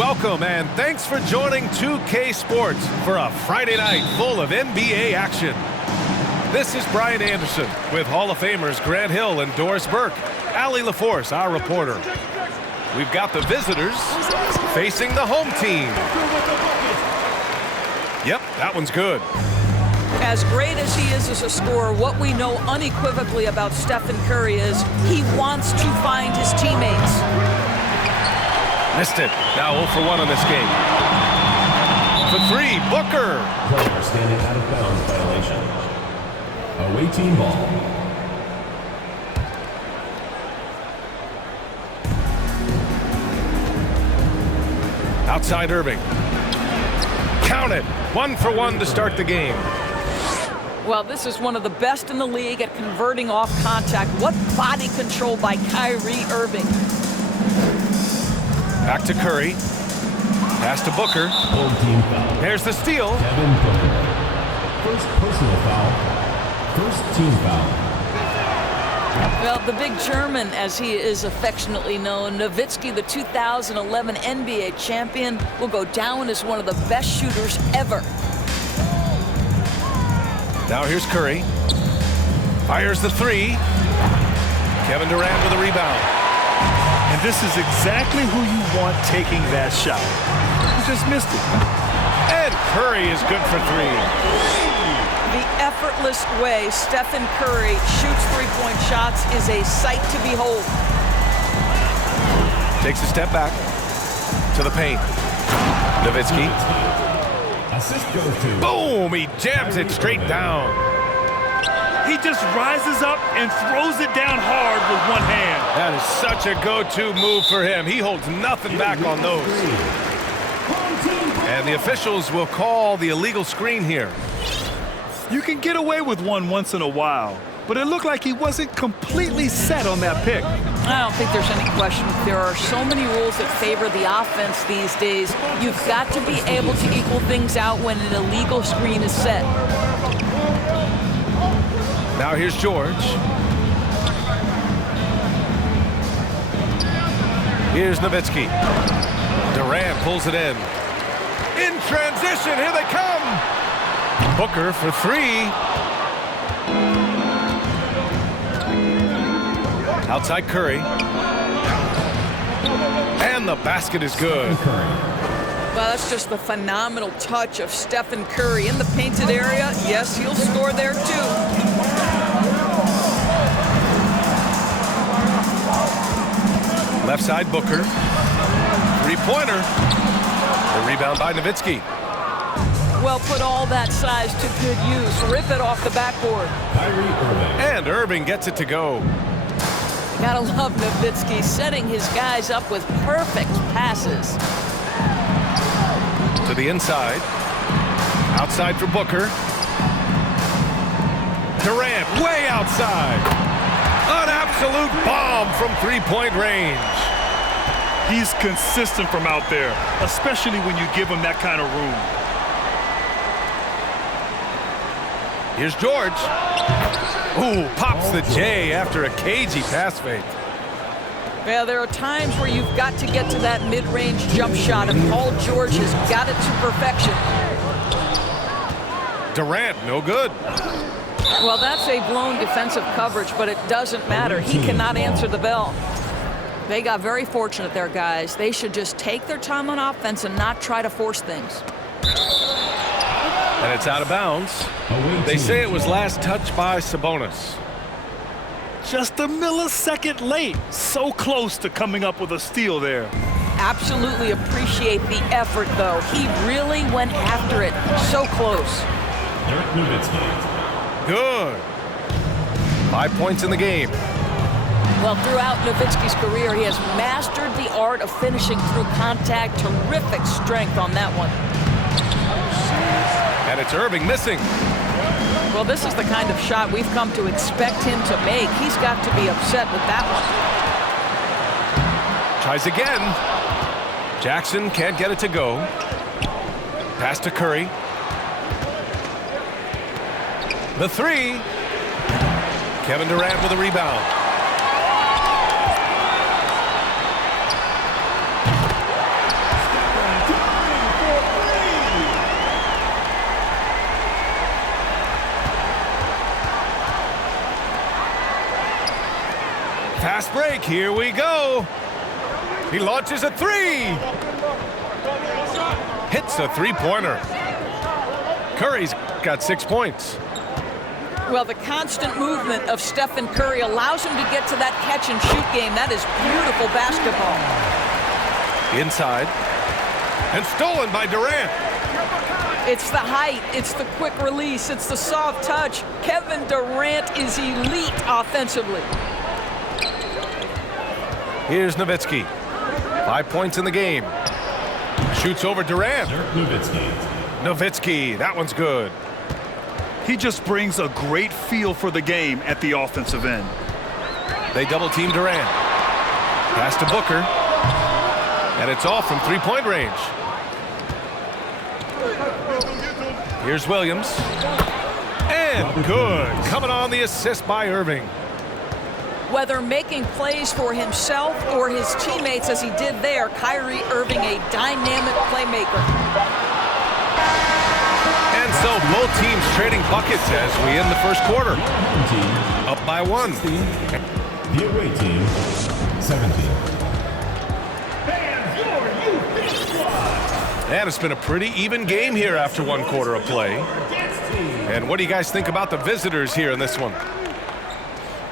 Welcome and thanks for joining 2K Sports for a Friday night full of NBA action. This is Brian Anderson with Hall of Famers Grant Hill and Doris Burke. Allie LaForce, our reporter. We've got the visitors facing the home team. Yep, that one's good. As great as he is as a scorer, what we know unequivocally about Stephen Curry is he wants to find his teammates. Missed it. Now 0 for 1 on this game. For 3, Booker. Player standing out of bounds violation. Away team ball. Outside Irving. Count it. 1 for 1 to start the game. Well, this is one of the best in the league at converting off contact. What body control by Kyrie Irving. Back to Curry. Pass to Booker. Home team foul. There's the steal. Devin Booker. First personal foul. First team foul. Well, the big German, as he is affectionately known, Nowitzki, the 2011 NBA champion, will go down as one of the best shooters ever. Now here's Curry. Fires the 3. Kevin Durant with a rebound. And this is exactly who you want taking that shot. He just missed it. And Curry is good for 3. The effortless way Stephen Curry shoots three-point shots is a sight to behold. Takes a step back to the paint. Nowitzki. Assist goes to. Boom! He jams it straight down. He just rises up and throws it down hard with one hand. That is such a go-to move for him. He holds nothing back on those. And the officials will call the illegal screen here. You can get away with one once in a while, but it looked like he wasn't completely set on that pick. I don't think there's any question. There are so many rules that favor the offense these days. You've got to be able to equal things out when an illegal screen is set. Now here's George. Here's Nowitzki. Durant pulls it in. In transition, here they come. Booker for 3. Outside Curry. And the basket is good. Well, that's just the phenomenal touch of Stephen Curry in the painted area. Yes, he'll score there too. Left side Booker. 3-pointer. The rebound by Nowitzki. Well, put all that size to good use. Rip it off the backboard. And Irving gets it to go. Gotta love Nowitzki setting his guys up with perfect passes. To the inside. Outside for Booker. Durant way outside. An absolute bomb from 3-point range. He's consistent from out there, especially when you give him that kind of room. Here's George. Ooh, pops the J after a cagey pass fake. Well, there are times where you've got to get to that mid-range jump shot, and Paul George has got it to perfection. Durant, no good. Well, that's a blown defensive coverage, but it doesn't matter. He cannot answer the bell. They got very fortunate there, guys. They should just take their time on offense and not try to force things. And it's out of bounds. They say it was last touched by Sabonis. Just a millisecond late. So close to coming up with a steal there. Absolutely appreciate the effort, though. He really went after it. So close. Good. 5 points in the game. Well, throughout Nowitzki's career, he has mastered the art of finishing through contact. Terrific strength on that one. And it's Irving missing. Well, this is the kind of shot we've come to expect him to make. He's got to be upset with that one. Tries again. Jackson can't get it to go. Pass to Curry. The 3. Kevin Durant with a rebound. break. Here we go. He launches a three. Hits a three-pointer. Curry's got 6 points. Well, the constant movement of Stephen Curry allows him to get to that catch-and-shoot game. That is beautiful basketball. Inside. And stolen by Durant. It's the height. It's the quick release. It's the soft touch. Kevin Durant is elite offensively. Here's Nowitzki. 5 points in the game. Shoots over Durant. Nowitzki, that one's good. He just brings a great feel for the game at the offensive end. They double-team Durant. Pass to Booker. And it's all from three-point range. Here's Williams. And good. Coming on the assist by Irving. Whether making plays for himself or his teammates as he did there, Kyrie Irving a dynamic playmaker. And so both teams trading buckets as we end the first quarter. Up by 1. The away team, 17. And it's been a pretty even game here after 1 quarter of play. And what do you guys think about the visitors here in this one?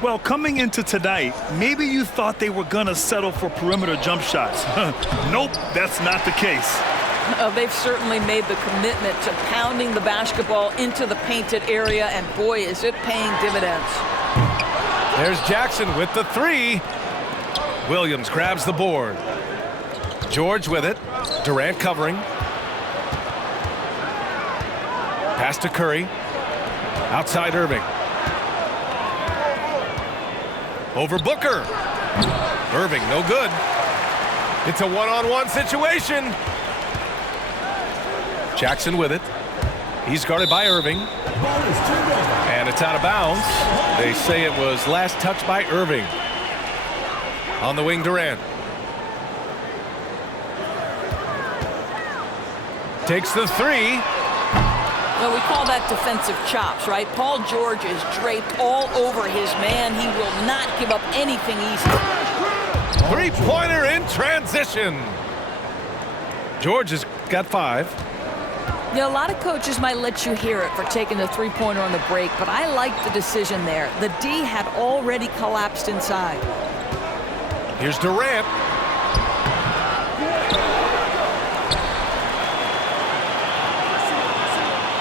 Well, coming into tonight, maybe you thought they were going to settle for perimeter jump shots. Nope, that's not the case. They've certainly made the commitment to pounding the basketball into the painted area, and boy, is it paying dividends. There's Jackson with the three. Williams grabs the board. George with it. Durant covering. Pass to Curry. Outside Irving. Over Booker. Irving, no good. It's a one-on-one situation. Jackson with it. He's guarded by Irving. And it's out of bounds. They say it was last touched by Irving. On the wing, Durant. Takes the three. Well, we call that defensive chops, right? Paul George is draped all over his man. He will not give up anything easy. Three-pointer in transition. George has got 5. You know, a lot of coaches might let you hear it for taking the three-pointer on the break, but I like the decision there. The D had already collapsed inside. Here's Durant.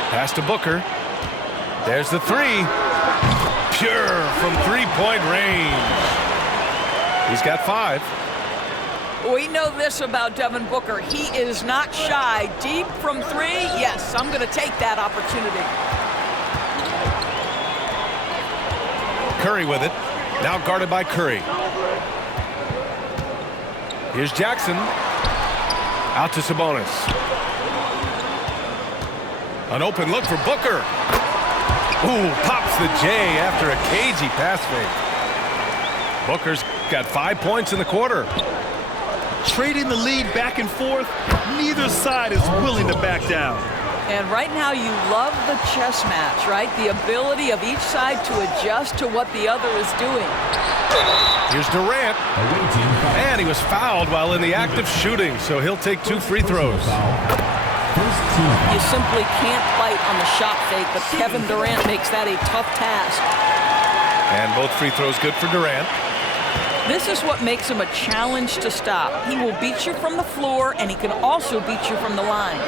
Pass to Booker. There's the three. Pure from three-point range. He's got 5. We know this about Devin Booker. He is not shy. Deep from 3, yes, I'm going to take that opportunity. Curry with it. Now guarded by Curry. Here's Jackson. Out to Sabonis. An open look for Booker. Ooh, pops the J after a cagey pass fake. Booker's got 5 points in the quarter. Trading the lead back and forth, neither side is willing to back down. And right now you love the chess match, right? The ability of each side to adjust to what the other is doing. Here's Durant. And he was fouled while in the act of shooting, so he'll take 2 free throws. You simply can't fight on the shot fake, but Kevin Durant makes that a tough task. And both free throws good for Durant. This is what makes him a challenge to stop. He will beat you from the floor, and he can also beat you from the line.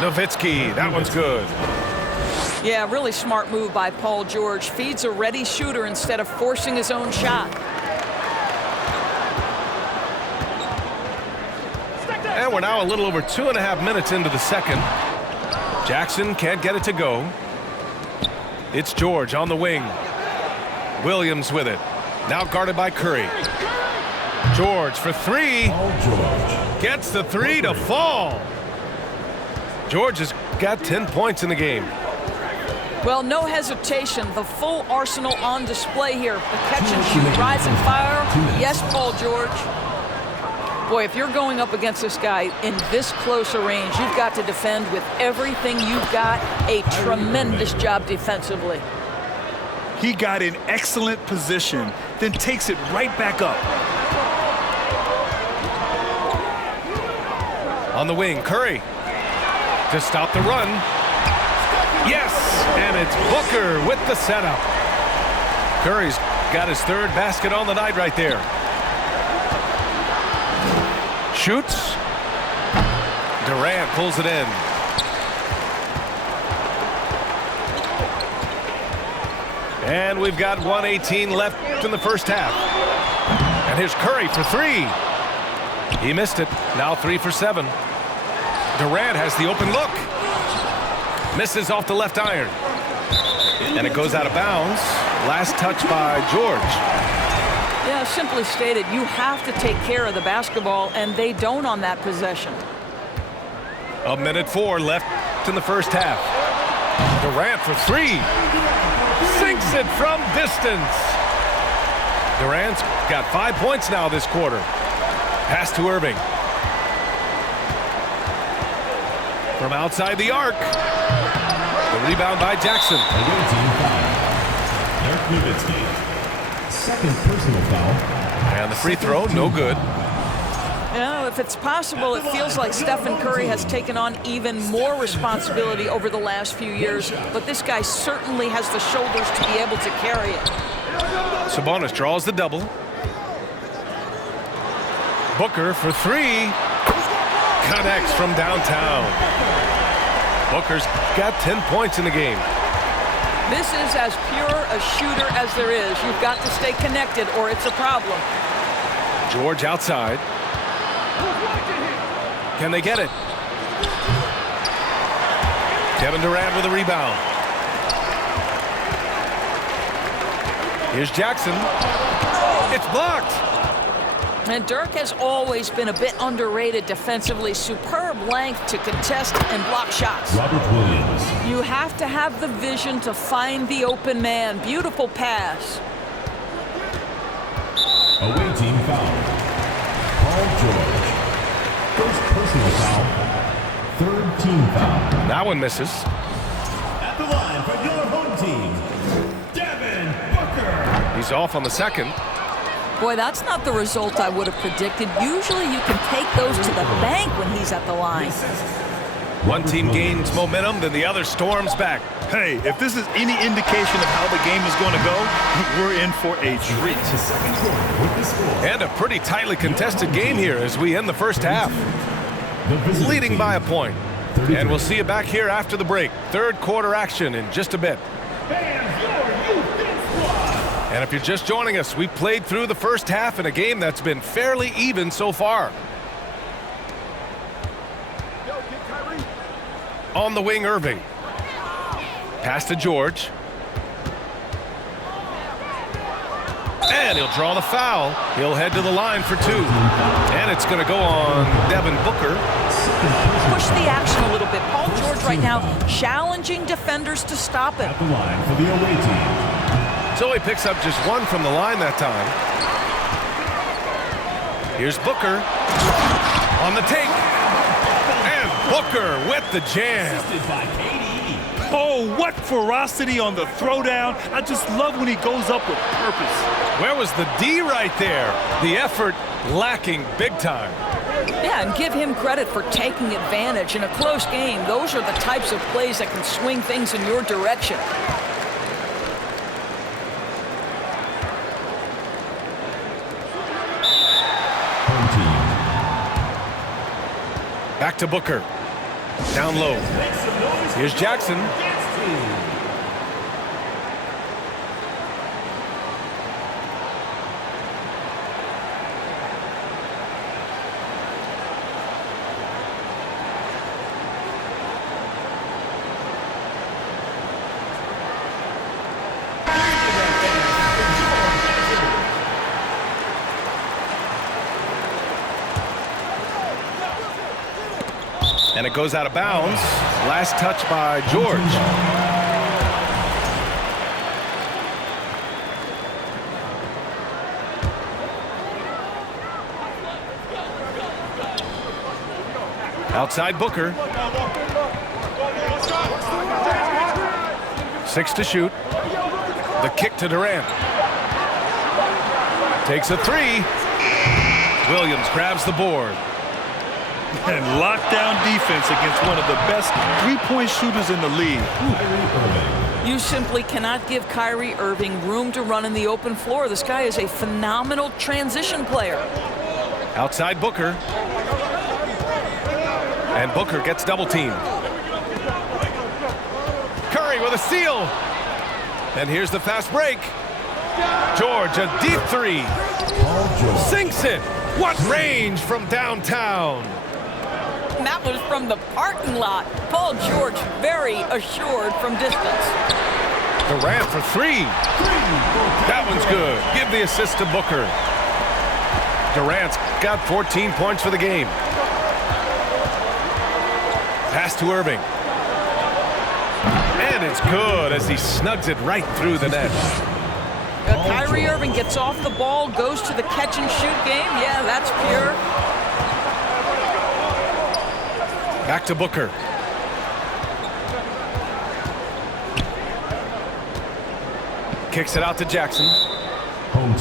Nowitzki, that one's good. Yeah, really smart move by Paul George. Feeds a ready shooter instead of forcing his own shot. And we're now a little over 2.5 minutes into the second. Jackson can't get it to go. It's George on the wing. Williams with it. Now guarded by Curry. George for 3. Gets the 3 to fall. George has got 10 points in the game. Well, no hesitation. The full arsenal on display here. The catch and shoot, rise and fire. Yes, Paul George. Boy, if you're going up against this guy in this close a range, you've got to defend with everything you've got. A tremendous job defensively. He got in excellent position, then takes it right back up. On the wing, Curry to stop the run. Yes, and it's Booker with the setup. Curry's got his third basket on the night right there. Shoots. Durant pulls it in. And we've got 1:18 left in the first half. And here's Curry for three. He missed it. Now 3 for 7. Durant has the open look. Misses off the left iron. And it goes out of bounds. Last touch by George. Yeah, simply stated, you have to take care of the basketball, and they don't on that possession. 1:04 left in the first half. Durant for three. Sinks it from distance. Durant's got 5 points now this quarter. Pass to Irving. From outside the arc. The rebound by Jackson. Away team foul. Dirk Nowitzki. Second personal foul. And the free throw, no good. You know, if it's possible, it feels like Stephen Curry has taken on even more responsibility over the last few years, but this guy certainly has the shoulders to be able to carry it. Sabonis draws the double. Booker for three. Connects from downtown. Booker's got 10 points in the game. This is as pure a shooter as there is. You've got to stay connected or it's a problem. George outside. Can they get it? Kevin Durant with a rebound. Here's Jackson. It's blocked. And Dirk has always been a bit underrated defensively. Superb length to contest and block shots. Robert Williams. You have to have the vision to find the open man. Beautiful pass. Away team foul. Paul George. First personal foul. Third team foul. That one misses. At the line for your home team, Devin Booker. He's off on the second. Boy, that's not the result I would have predicted. Usually you can take those to the bank when he's at the line. One team gains momentum, then the other storms back. Hey, if this is any indication of how the game is going to go, we're in for a treat. And a pretty tightly contested game here as we end the first half. Leading by a point. And we'll see you back here after the break. Third quarter action in just a bit. And if you're just joining us, we played through the first half in a game that's been fairly even so far. On the wing, Irving. Pass to George. And he'll draw the foul. He'll head to the line for two. And it's going to go on Devin Booker. Push the action a little bit. Paul George right now challenging defenders to stop him. At the line for the away team. So he picks up just one from the line that time. Here's Booker on the take. And Booker with the jam. Oh, what ferocity on the throwdown. I just love when he goes up with purpose. Where was the D right there? The effort lacking big time. Yeah, and give him credit for taking advantage in a close game. Those are the types of plays that can swing things in your direction. Back to Booker. Down low. Here's Jackson. And it goes out of bounds. Last touch by George. Outside Booker. 6 to shoot. The kick to Durant. Takes a three. Williams grabs the board. And lockdown defense against one of the best three-point shooters in the league. You simply cannot give Kyrie Irving room to run in the open floor. This guy is a phenomenal transition player. Outside Booker. And Booker gets double teamed. Curry with a steal. And here's the fast break. George, a deep three. Sinks it. What range from downtown. And that was from the parking lot. Paul George very assured from distance. Durant for three. That one's good. Give the assist to Booker. Durant's got 14 points for the game. Pass to Irving. And it's good as he snugs it right through the net. Kyrie Irving gets off the ball, goes to the catch and shoot game. Yeah, that's pure. Back to Booker. Kicks it out to Jackson.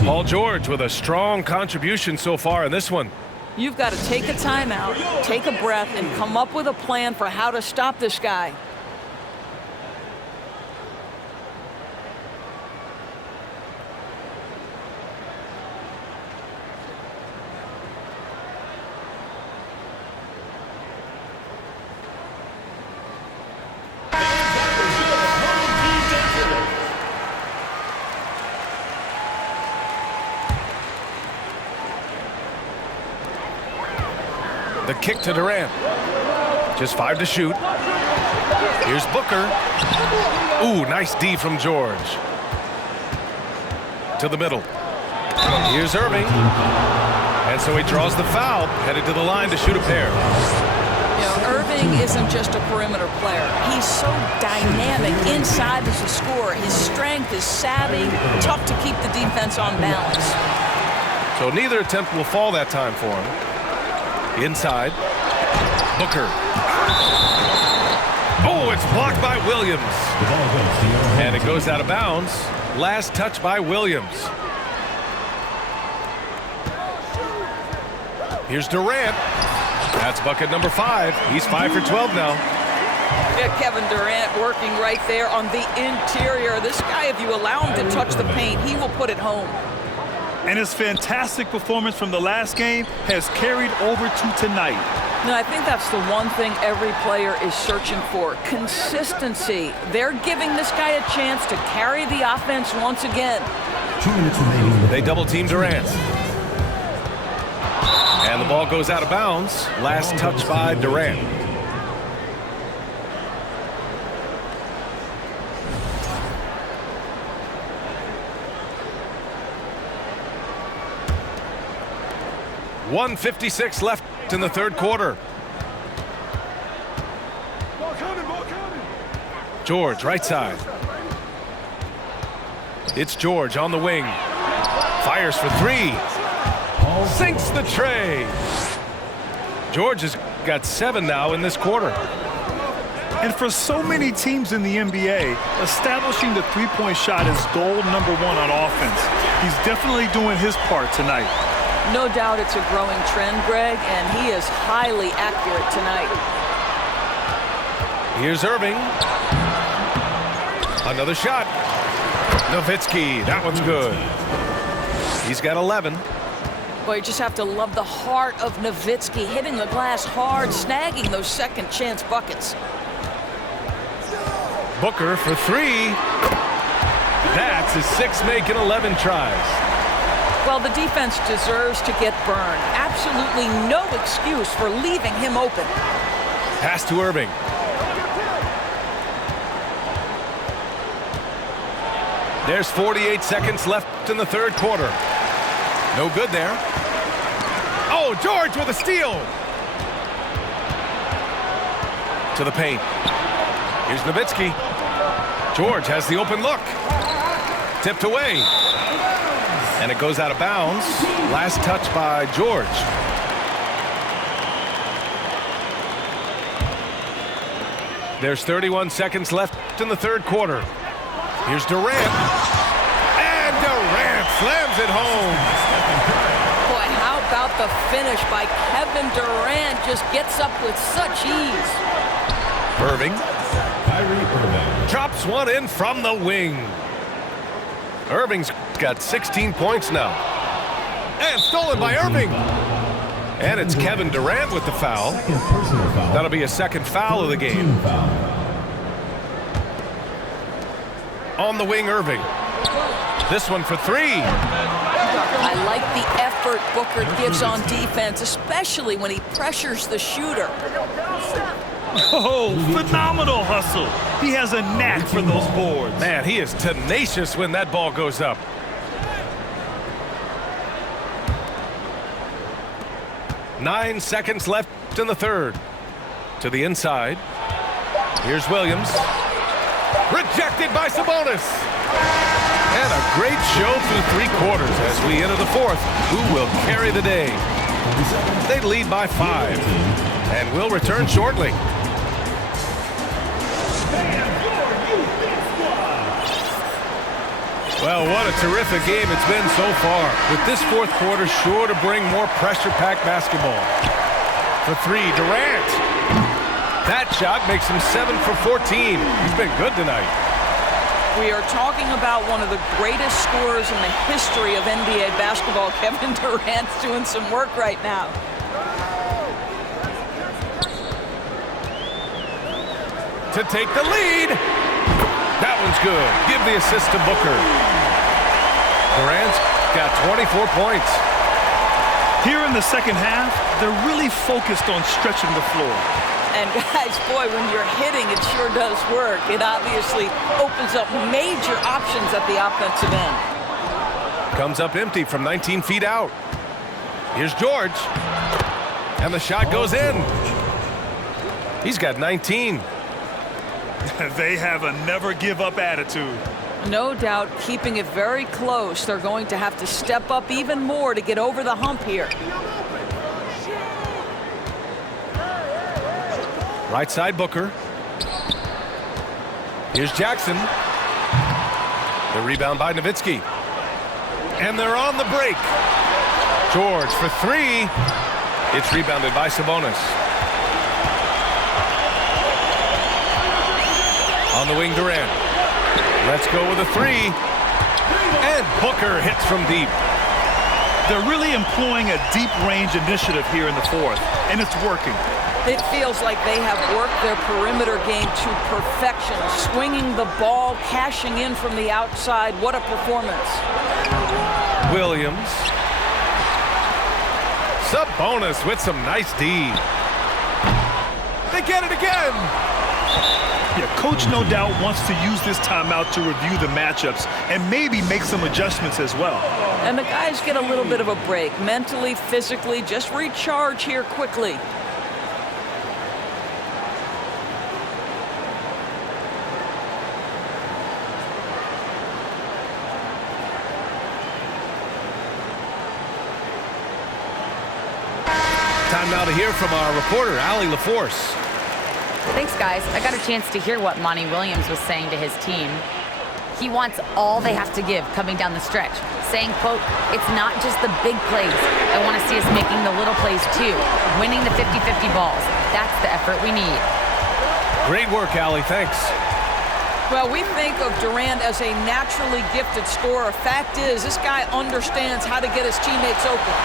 Paul George with a strong contribution so far in this one. You've got to take a timeout, take a breath, and come up with a plan for how to stop this guy. The kick to Durant. Just 5 to shoot. Here's Booker. Ooh, nice D from George. To the middle. Here's Irving. And so he draws the foul, headed to the line to shoot a pair. You know, Irving isn't just a perimeter player. He's so dynamic inside as a scorer. His strength, his savvy, tough to keep the defense on balance. So neither attempt will fall that time for him. Inside. Booker. Oh, it's blocked by Williams. And it goes out of bounds. Last touch by Williams. Here's Durant. That's bucket number 5. He's 5 for 12 now. Yeah, Kevin Durant working right there on the interior. This guy, if you allow him to touch the paint, he will put it home. And his fantastic performance from the last game has carried over to tonight. No, I think that's the one thing every player is searching for. Consistency. They're giving this guy a chance to carry the offense once again. 2 minutes remaining. They double team Durant. And the ball goes out of bounds. Last touch by Durant. .156 left in the third quarter. George, right side. It's George on the wing. Fires for 3. Sinks the tray. George has got 7 now in this quarter. And for so many teams in the NBA, establishing the three-point shot is goal number 1 on offense. He's definitely doing his part tonight. No doubt it's a growing trend, Greg, and he is highly accurate tonight. Here's Irving. Another shot. Nowitzki, that one's good. He's got 11. Boy, you just have to love the heart of Nowitzki, hitting the glass hard, snagging those second chance buckets. Booker for 3. That's his 6th make in 11 tries. Well, the defense deserves to get burned. Absolutely no excuse for leaving him open. Pass to Irving. There's 48 seconds left in the third quarter. No good there. Oh, George with a steal. To the paint. Here's Nowitzki. George has the open look. Tipped away. And it goes out of bounds. Last touch by George. There's 31 seconds left in the third quarter. Here's Durant. slams it home. Boy, how about the finish by Kevin Durant? Just gets up with such ease. Irving Kyrie Irving. drops one in from the wing. Irving's got 16 points now. And stolen by Irving. And it's Kevin Durant with the foul. Second personal foul. That'll be a second foul of the game. Team foul. On the wing, Irving. This one for three. I like the effort Booker gives on defense, especially when he pressures the shooter. Oh, phenomenal hustle. He has a knack for those boards. Man, he is tenacious when that ball goes up. Nine seconds left in the third. To the inside. Here's Williams. Rejected by Sabonis. And a great show through three quarters as we enter the fourth. Who will carry the day? They lead by 5. And will return shortly. Well, what a terrific game it's been so far. With this fourth quarter sure to bring more pressure-packed basketball. For three, Durant. That shot makes him 7 for 14. He's been good tonight. We are talking about one of the greatest scorers in the history of NBA basketball. Kevin Durant's doing some work right now. To take the lead. That one's good. Give the assist to Booker. Durant's got 24 points. Here in the second half, they're really focused on stretching the floor. And guys, boy, when you're hitting, it sure does work. It obviously opens up major options at the offensive end. Comes up empty from 19 feet out. Here's George. And the shot goes in. He's got 19. They have a never-give-up attitude. No doubt keeping it very close. They're going to have to step up even more to get over the hump here. Right side, Booker. Here's Jackson. The rebound by Nowitzki. And they're on the break. George for three. It's rebounded by Sabonis. On the wing, Durant. Let's go with a three. And Booker hits from deep. They're really employing a deep-range initiative here in the fourth, and it's working. It feels like they have worked their perimeter game to perfection, swinging the ball, cashing in from the outside. What a performance. Williams. Sabonis with some nice D. They get it again. Yeah, coach no doubt wants to use this timeout to review the matchups and maybe make some adjustments as well. And the guys get a little bit of a break, mentally, physically, just recharge here quickly. Time now to hear from our reporter, Allie LaForce. Thanks, guys. I got a chance to hear what Monty Williams was saying to his team. He wants all they have to give coming down the stretch, saying, quote, "It's not just the big plays. I want to see us making the little plays too, winning the 50-50 balls. That's the effort we need." Great work, Allie. Thanks. Well, we think of Durant as a naturally gifted scorer. Fact is, this guy understands how to get his teammates open.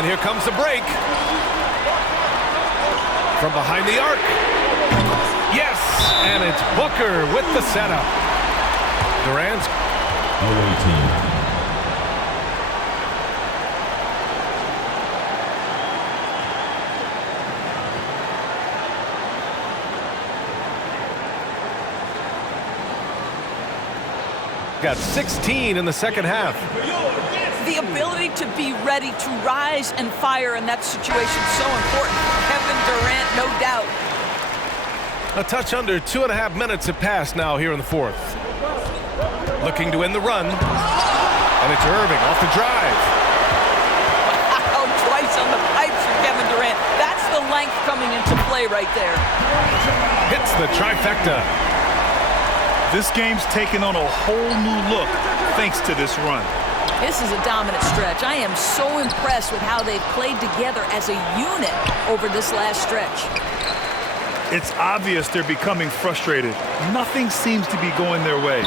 And here comes the break. From behind the arc. Yes, and it's Booker with the setup. Durant's Away team. got 16 in the second half. The ability to be ready to rise and fire in that situation so important. Kevin Durant, no doubt. A touch under 2.5 minutes have passed now here in the fourth. Looking to end the run. And it's Irving off the drive. Wow, twice on the pipes for Kevin Durant. That's the length coming into play right there. Hits the trifecta. This game's taken on a whole new look. thanks to this run. This is a dominant stretch. I am so impressed with how they've played together as a unit over this last stretch. It's obvious they're becoming frustrated. Nothing seems to be going their way.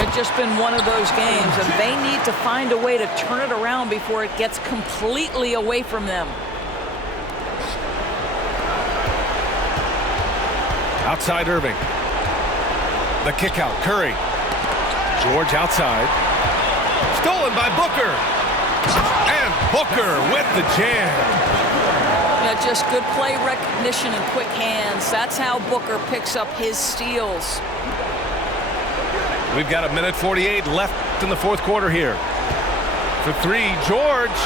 It's just been one of those games, and they need to find a way to turn it around before it gets completely away from them. Outside Irving. The kick out, Curry. George outside. Stolen by Booker. And Booker with the jam. Yeah, just good play recognition and quick hands. That's how Booker picks up his steals. We've got 1:48 left in the fourth quarter here. For three, George.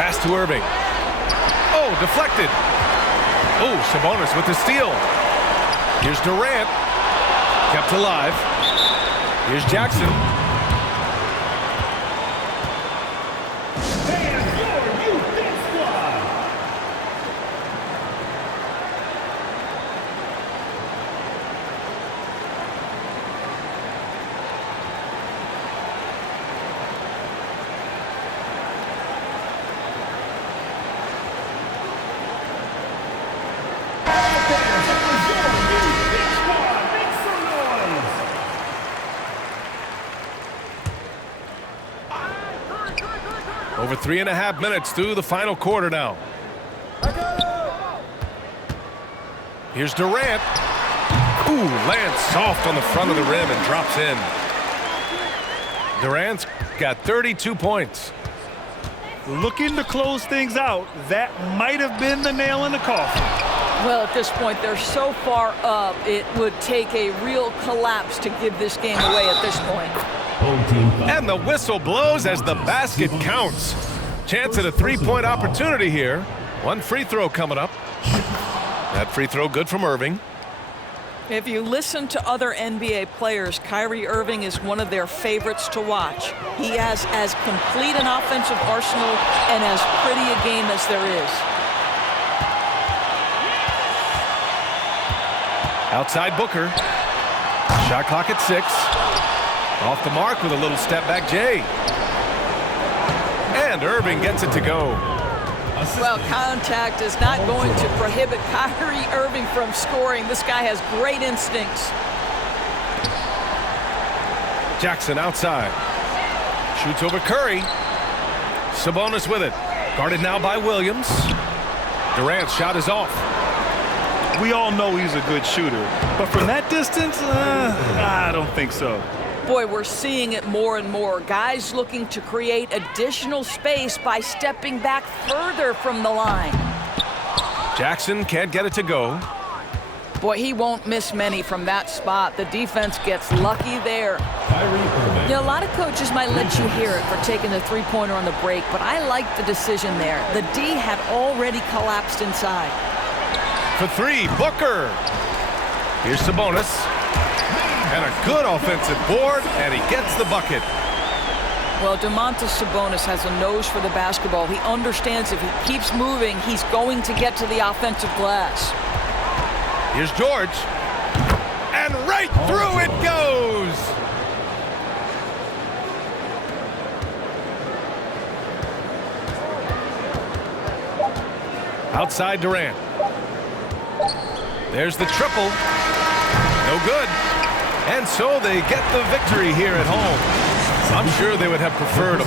Pass to Irving. Oh, deflected. Oh, Sabonis with the steal. Here's Durant. Kept alive. Here's Jackson. Over 3.5 minutes through the final quarter now. Here's Durant. Ooh, lands soft on the front of the rim and drops in. Durant's got 32 points. Looking to close things out. That might have been the nail in the coffin. Well, at this point, they're so far up, it would take a real collapse to give this game away at this point. And the whistle blows as the basket counts. Chance at a three-point opportunity here. One free throw coming up. That free throw good from Irving. If you listen to other NBA players, Kyrie Irving is one of their favorites to watch. He has as complete an offensive arsenal and as pretty a game as there is. Outside Booker. Shot clock at 6. Off the mark with a little step back Jay. And Irving gets it to go. Well, contact is not going to prohibit Kyrie Irving from scoring. This guy has great instincts. Jackson outside. Shoots over Curry. Sabonis with it. Guarded now by Williams. Durant's shot is off. We all know he's a good shooter, but from that distance, I don't think so. Boy, we're seeing it more and more. Guys looking to create additional space by stepping back further from the line. Jackson can't get it to go. Boy, he won't miss many from that spot. The defense gets lucky there. You know, a lot of coaches might let you hear it for taking the three-pointer on the break, but I like the decision there. The D had already collapsed inside. For three, Booker. Here's Sabonis. And a good offensive board, and he gets the bucket. Well, Domantas Sabonis has a nose for the basketball. He understands if he keeps moving, he's going to get to the offensive glass. Here's George. And right through it goes. Outside Durant. There's the triple. No good. And so they get the victory here at home. I'm sure they would have preferred a